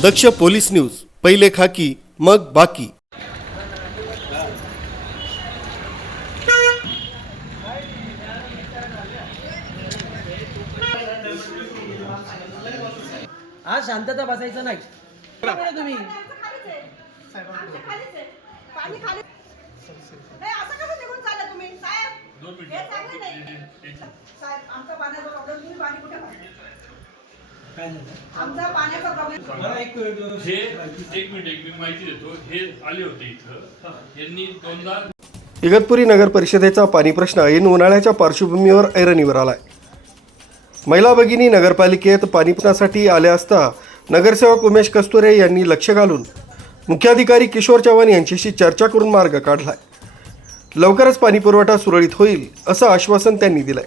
दक्ष police news, पहिले खाकी मग बाकी। आज शांतता बसायचं नाही। तुम्ही पाणी खाली नाही असं कसं निघून चालला तुम्ही साहेब? 2 मिनिट हे चांगलं नाही साहेब, आमचा पाण्याचा प्रॉब्लेम, तुम्ही पाणी कुठे पाहिजे? काय झालं? आमचा पाण्याचा प्रॉब्लेम मला एक एक मिनिट मी माहिती देतो। हे आले होते इथं, यांनी दोनदा इगतपुरी नगर परिषदेचा पाणी प्रश्न ऐन उन्हाळ्याच्या पार्श्वभूमीवर ऐरणीवर आलाय। महिला भगिनी नगरपालिकेत पाणी प्रश्नासाठी आल्या असता नगरसेवक उमेश कस्तुरे यांनी लक्ष घालून मुख्याधिकारी किशोर चव्हाण यांच्याशी चर्चा करून मार्ग काढलाय। लवकरच पाणी पुरवठा सुरळीत होईल असं आश्वासन त्यांनी दिलंय।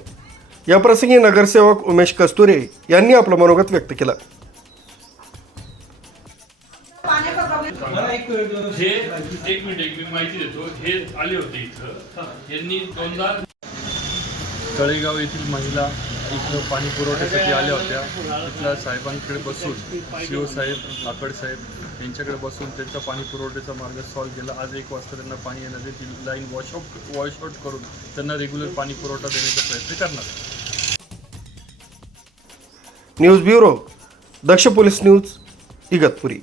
या प्रसंगी नगरसेवक उमेश कस्तुरे यांनी आपलं मनोगत व्यक्त केलं। पाण्याचा प्रॉब्लेम मला एक एक मिनिट मी माहिती देतो। हे आले होते इथं, यांनी दोनदा तळेगाव येथील महिला इथं पाणी पुरवठ्यासाठी आल्या होत्या। इथल्या साहेबांकडे बसून शिव साहेब, आकड साहेब यांच्याकडे बसून त्यांचा पाणी पुरवठ्याचा मार्ग सॉल्व्ह केला। आज 1 वाजता त्यांना पाणी येण्याची ती लाईन वॉशआउट करून त्यांना रेग्युलर पाणी पुरवठा देण्याचा प्रयत्न करणार। न्यूज ब्युरो, दक्ष पोलीस न्यूज, इगतपुरी।